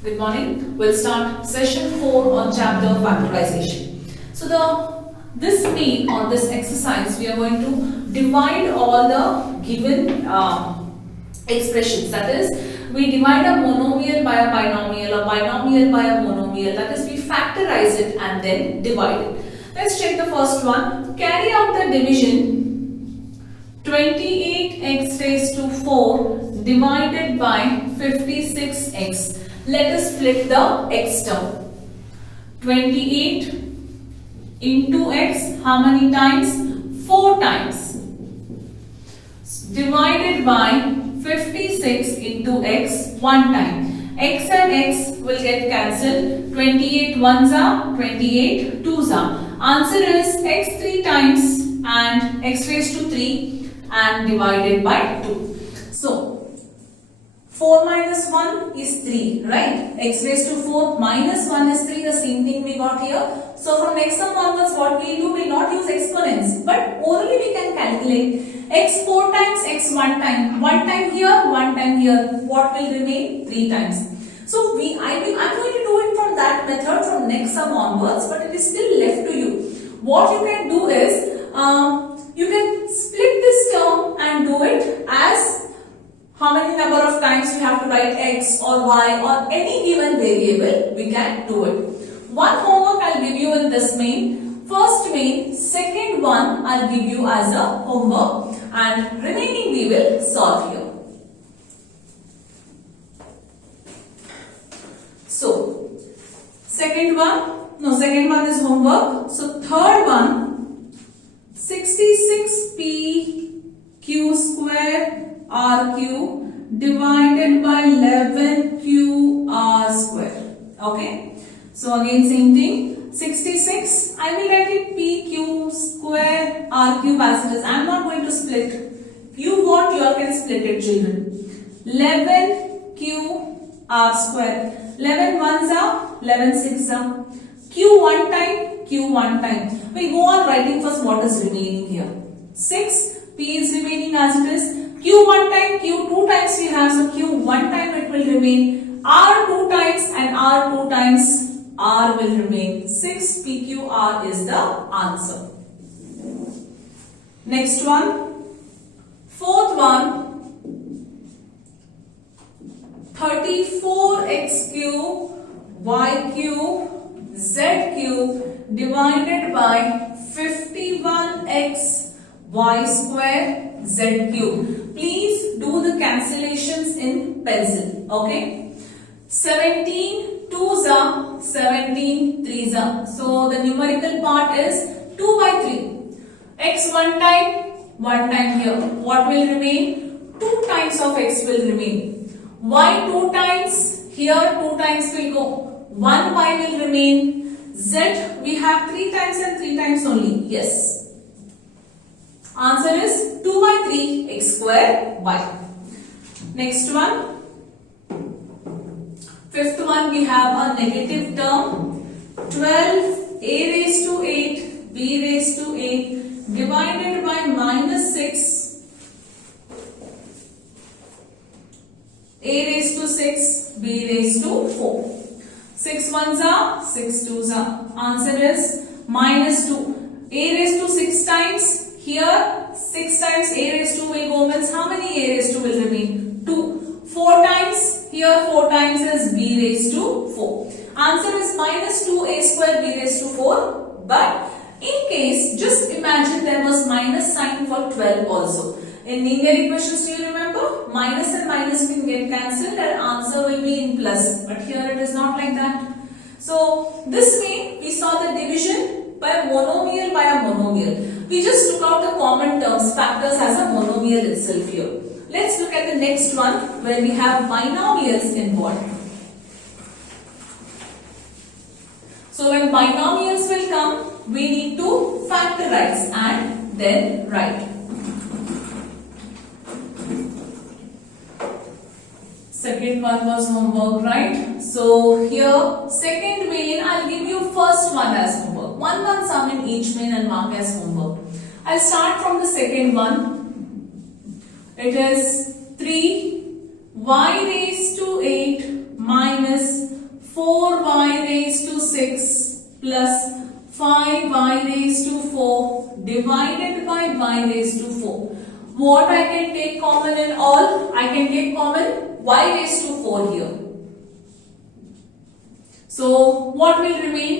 Good morning. We'll start session 4 on chapter factorization. So this week on this exercise we are going to divide all the given expressions. That is, we divide a monomial by a binomial, a binomial by a monomial. That is, we factorize it and then divide it. Let's check the first one. Carry out the division 28x raised to 4 divided by 56x. Let us split the x term. 28 into x, how many times? 4 times. Divided by 56 into x, 1 time. X and x will get cancelled. 28 ones are, 28 twos are. Answer is x 3 times and x raised to 3 and divided by 2. So 4 minus 1 is 3, right? X raised to 4 minus 1 is 3, the same thing we got here. So from next term onwards, what we do, we will not use exponents, but orally we can calculate x 4 times, x 1 time. 1 time here, 1 time here. What will remain? 3 times. So I'm going to do it from that method from next sum onwards, but it is still left to you. What you can do is, you can split this term and do it as how many number of times we have to write x or y or any given variable, we can do it. One homework I'll give you in this main. First main, second one I'll give you as a homework and remaining we will solve here. So, second one is homework. So, third one, 66p q square rq divided by 11q r square. Okay. So, again same thing. 66, I will write it p q square rq as it is. I am not going to split. If you want, you all can split it, children. 11q r square. 11 ones are, 11 six are. Q one time, Q one time. We go on writing first what is remaining here. 6, P is remaining as it is. Q one time, Q two times we have. So Q one time it will remain. R two times and R two times R will remain. 6 PQR is the answer. Next one. Fourth one. 34x cube y cube z cube divided by 51x y square z cube. Please do the cancellations in pencil. Okay. 17 twos are, 17 threes are. So the numerical part is 2 by 3. X one time here. What will remain? 2 times of x will remain. Y 2 times, here 2 times will go. 1 y will remain. Z we have 3 times and 3 times only. Yes. Answer is 2 by 3 x square y. Next one. Fifth one, we have a negative term. 12 a raised to 8 b raised to 8 divided by minus 6 a raised to 6 b raised to 4. 6 ones are, 6 twos are. Answer is minus 2. A raised to 6 times. Here 6 times a raised to will go, means how many a raised to will remain? 2. 4 times. Here 4 times is b raised to 4. Answer is minus 2a square b raised to 4. But in case, just imagine there was minus sign for 12 also. In linear equations, do you remember? Minus and minus can get cancelled and answer will be in plus. But here it is not like that. So this way we saw the division by a monomial by a monomial. We just took out the common terms, factors as a monomial itself here. Let's look at the next one where we have binomials involved. So when binomials will come, we need to factorize and then write. Second one was homework, right? So here, second main, I'll give you first one as homework. One sum in each main and mark as homework. I'll start from the second one. It is 3 y raised to 8 minus plus 5y raised to 4 divided by y raised to 4. What I can take common in all? I can take common y raised to 4 here. So what will remain?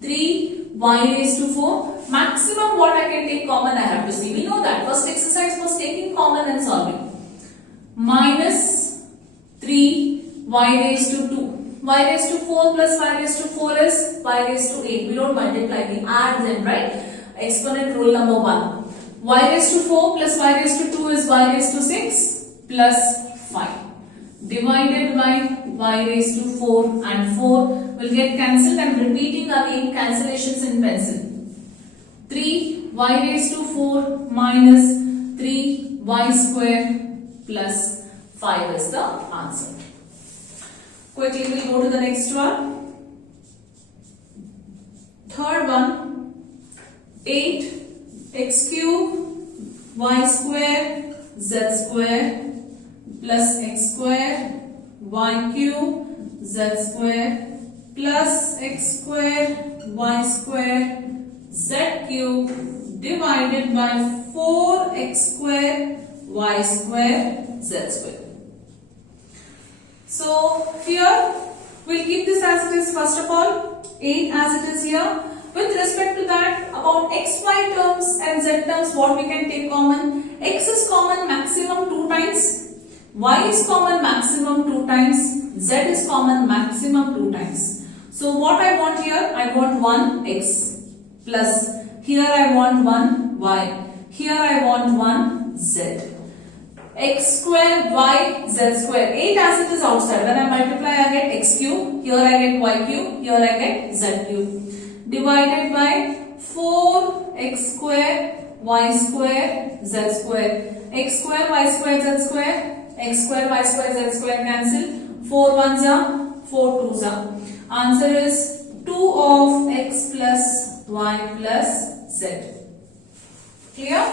3y raised to 4. Maximum what I can take common I have to see. We know that. First exercise was taking common and solving. Minus 3y raised to 2. Y raised to 4 plus y raised to 4 is y raised to 8. We don't multiply, we add them, right? Exponent rule number 1. Y raised to 4 plus y raised to 2 is y raised to 6 plus 5. Divided by y raised to 4 and 4 will get cancelled. I am repeating again cancellations in pencil. 3y raised to 4 minus 3y square plus 5 is the answer. Quickly we'll go to the next one. Third one, 8x cube y square z square plus x square y cube z square plus x square y square z cube divided by 4x square y square z square. So here we'll keep this as it is. First of all, 8 as it is here. With respect to that, about x, y terms and z terms, what we can take common? X is common maximum 2 times, y is common maximum 2 times, z is common maximum 2 times. So what I want here? I want 1 x plus here I want 1 y, here I want 1 z. X square y z square. 8 as it is outside. When I multiply I get x cube. Here I get y cube. Here I get z cube. Divided by 4x square y square z square. X square y square z square. X square y square z square cancel. 4 ones are 4 twos are. Answer is 2 of x plus y plus z. Clear?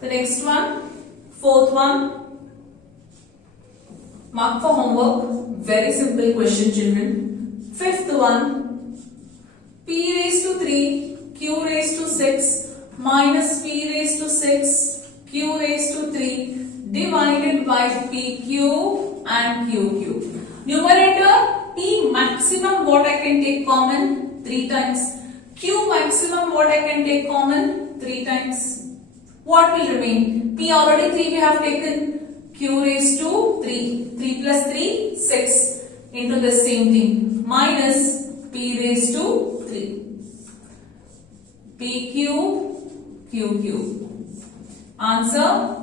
The next one. Fourth one, mark for homework, very simple question children. Fifth one, p raised to 3, q raised to 6 minus p raised to 6, q raised to 3 divided by pq and qq. Numerator, p maximum what I can take common 3 times, q maximum what I can take common 3 times. What will remain? P already 3 we have taken. Q raised to 3. 3 plus 3, 6 into the same thing. Minus P raised to 3. PQ, QQ. Answer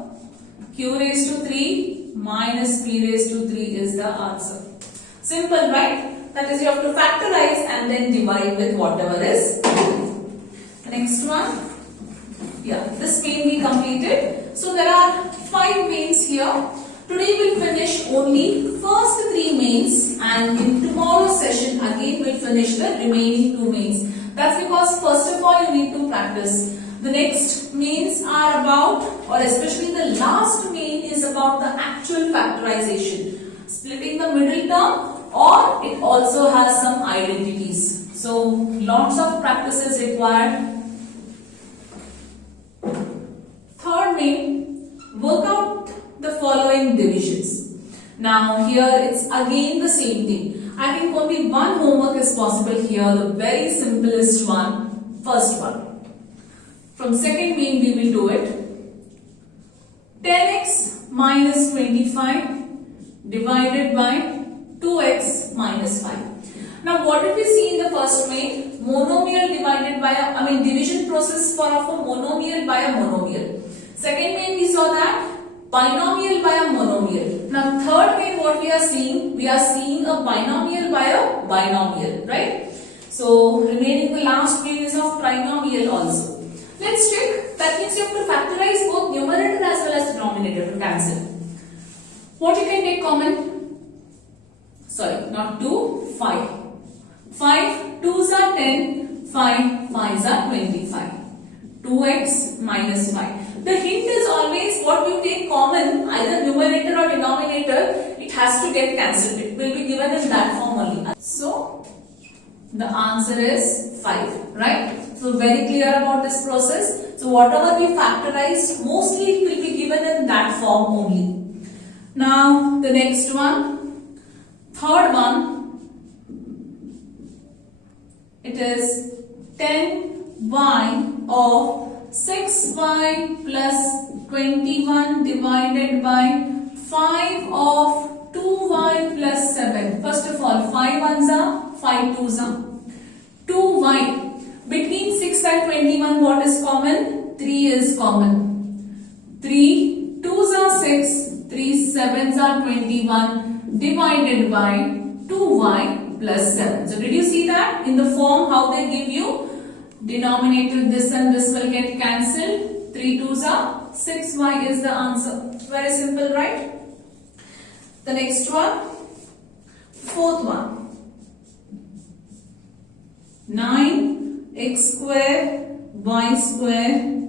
Q raised to 3 minus P raised to 3 is the answer. Simple, right? That is, you have to factorize and then divide with whatever is given. Next one. Yeah, this main we completed. So there are 5 mains here. Today we'll finish only first 3 mains, and in tomorrow's session again we'll finish the remaining 2 mains. That's because first of all you need to practice. The next mains are about, or especially the last main is about the actual factorization. Splitting the middle term, or it also has some identities. So lots of practice is required. Third main, work out the following divisions. Now here it's again the same thing. I think only one homework is possible here, the very simplest one, first one. From second main we will do it. 10x minus 25 divided by 2x minus 5. Now what did we see in the first main? Monomial divided by a, division process for a monomial by a monomial. Second main we saw that binomial by a monomial. Now third main what we are seeing? We are seeing a binomial by a binomial, right? So remaining the last main is of trinomial also. Let's check. That means you have to factorize both numerator as well as denominator to cancel. What you can take common? Sorry, not 2, 5. 5 2s are 10, 5 5s are 25. 2x minus 5. The hint is always what you take common, either numerator or denominator, it has to get cancelled. It will be given in that form only. So, The answer is 5, right? So very clear about this process. So whatever we factorize, mostly it will be given in that form only. Now the next one, third one, it is 10y of 6y plus 21 divided by 5 of 2y plus 7. First of all, 5 ones are 5 twos are 2y. Between 6 and 21, what is common? 3 is common. 3 twos are 6, 3 sevens are 21 divided by 2y plus 7. So did you see that in the form how they give you? Denominator this and this will get cancelled. 3 twos are 6y is the answer. Very simple, right? The next one, fourth one. 9x square y square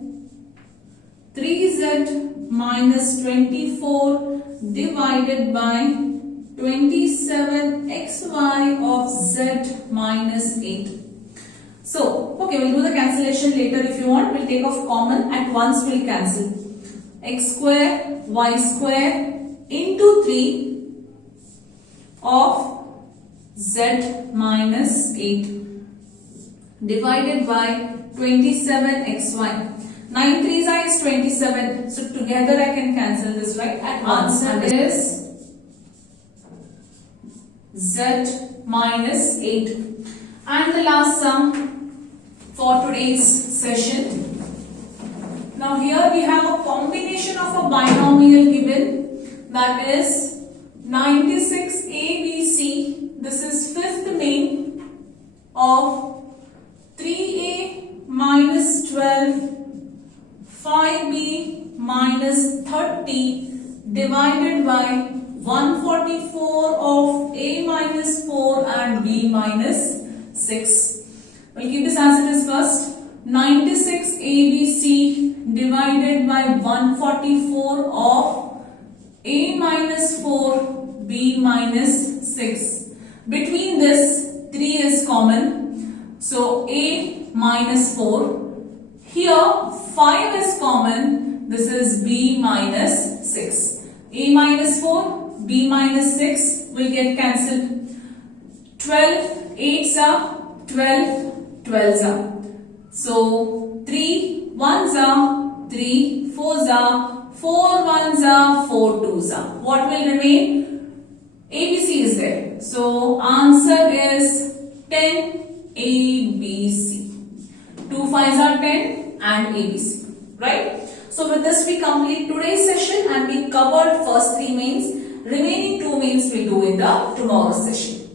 3z minus 24 divided by 27xy of z minus 8. So, okay, we'll do the cancellation later if you want. We'll take off common, at once we'll cancel. X square y square into 3 of z minus 8 divided by 27xy. 9 3s is 27. So together I can cancel this, right? At once. Answer is z minus 8. And the last sum for today's session. Now here we have a combination of a binomial given, that is 96ABC. This is fifth main of 3a minus 12, 5b minus 30 divided by 144 of a minus 4 and b minus 6. We'll keep this as it is first. 96 ABC divided by 144 of a minus 4, b minus 6. Between this, 3 is common. So a minus 4. Here 5 is common. This is b minus 6. A minus 4, b minus 6 will get cancelled. 12 8s are 12, 12s are. So 3 1s are 3 4s are 4 1s are 4 2s are. What will remain? ABC is there. So answer is 10 ABC. 2 5s are 10 and ABC. Right? So with this we complete today's session and we covered first 3 mains. Remaining 2 mains we'll do in the tomorrow's session.